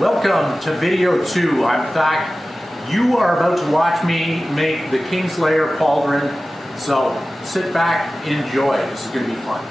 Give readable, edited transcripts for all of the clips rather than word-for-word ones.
Welcome to video 2. I'm Thak. You are about to watch me make the Kingslayer Pauldron, so sit back, enjoy. This is going to be fun.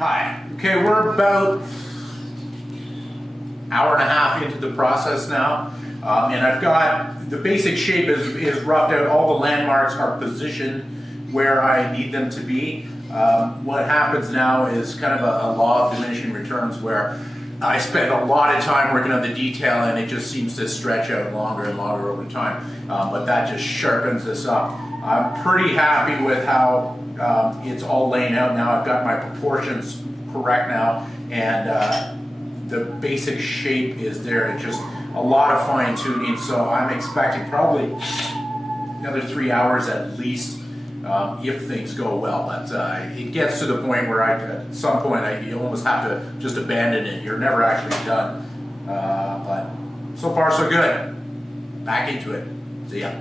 Hi. Okay, we're about hour and a half into the process now, and I've got the basic shape is roughed out. All the landmarks are positioned where I need them to be. What happens now is kind of a law of diminishing returns, where I spend a lot of time working on the detail and it just seems to stretch out longer and longer over time, but that just sharpens this up. I'm pretty happy with how it's all laying out now. I've got my proportions correct now, and the basic shape is there. It's just a lot of fine tuning, so I'm expecting probably another 3 hours at least, if things go well. But it gets to the point where at some point you almost have to just abandon it. You're never actually done. But so far so good. Back into it. See ya.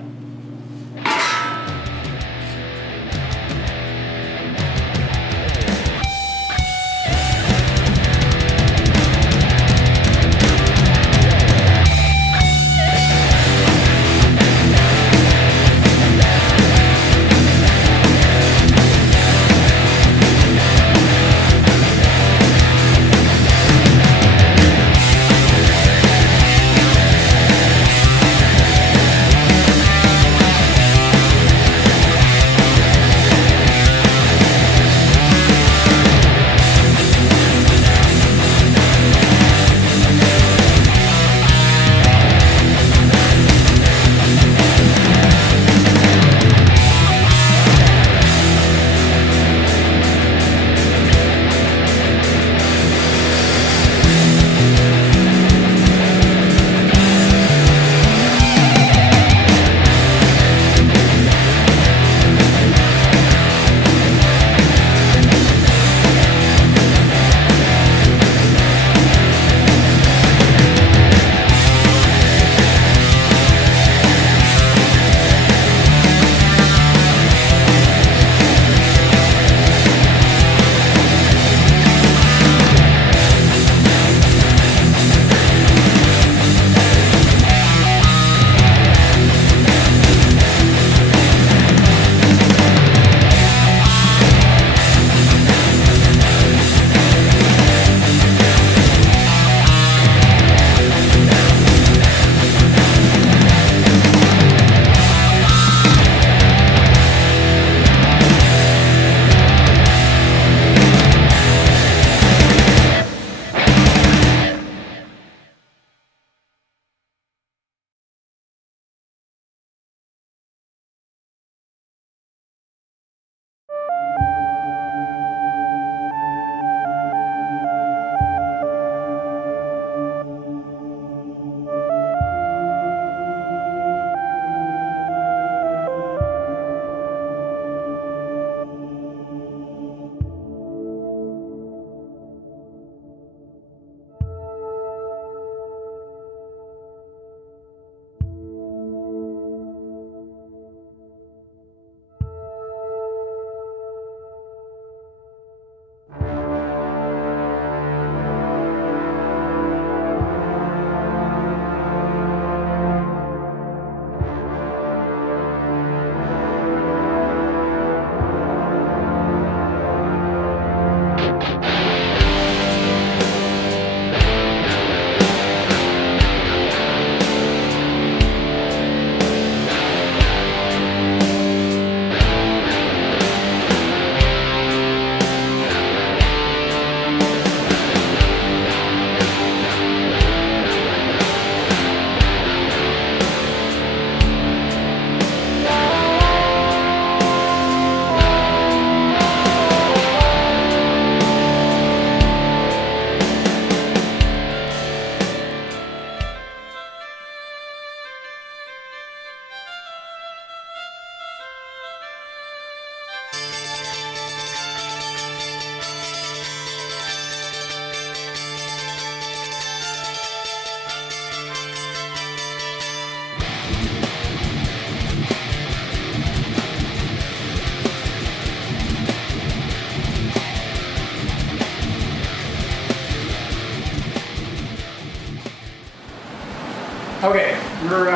Okay, we're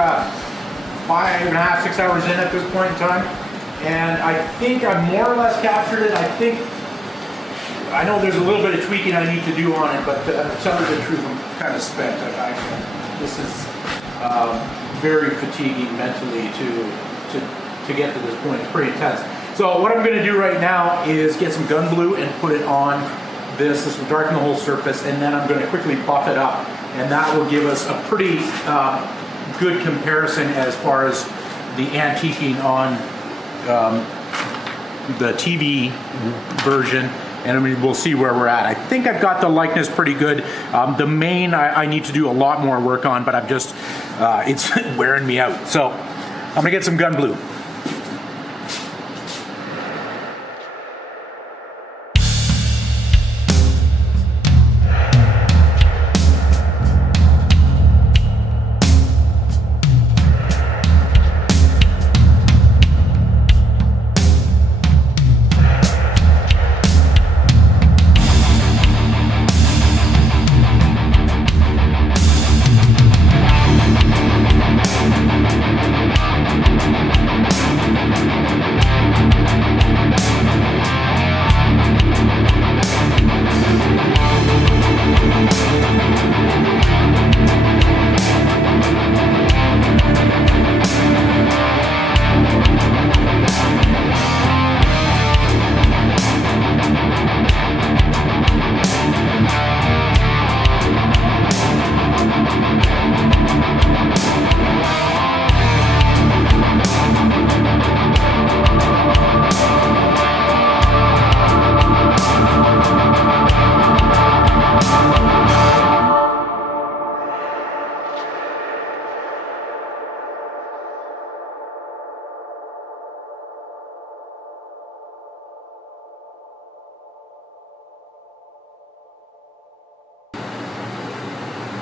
5.5, 6 hours in at this point in time, and I think I've more or less captured it. I think I know there's a little bit of tweaking I need to do on it, but to tell you the truth, I'm kind of spent. This is very fatiguing mentally to get to this point. It's pretty intense. So what I'm going to do right now is get some gun glue and put it on this. This will darken the whole surface, and then I'm going to quickly buff it up, and that will give us a pretty good comparison as far as the antiquing on the TV version, and I mean, we'll see where we're at. I think I've got the likeness pretty good. The main I need to do a lot more work on, but I'm just, it's wearing me out. So I'm gonna get some gun glue.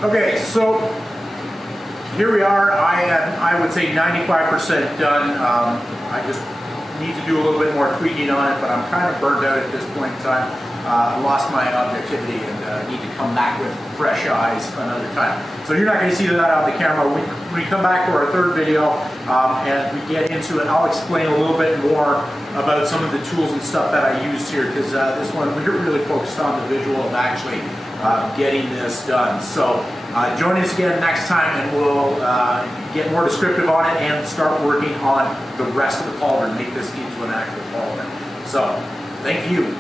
Okay, so here we are. I would say 95% done. I just need to do a little bit more tweaking on it, but I'm kind of burnt out at this point in time. I lost my objectivity and need to come back with fresh eyes another time. So you're not going to see that on the camera. When we come back for our third video and we get into it, I'll explain a little bit more about some of the tools and stuff that I used here, because this one we're really focused on the visual of actually getting this done. So join us again next time, and we'll get more descriptive on it and start working on the rest of the pauldron, make this into an actual pauldron. So thank you.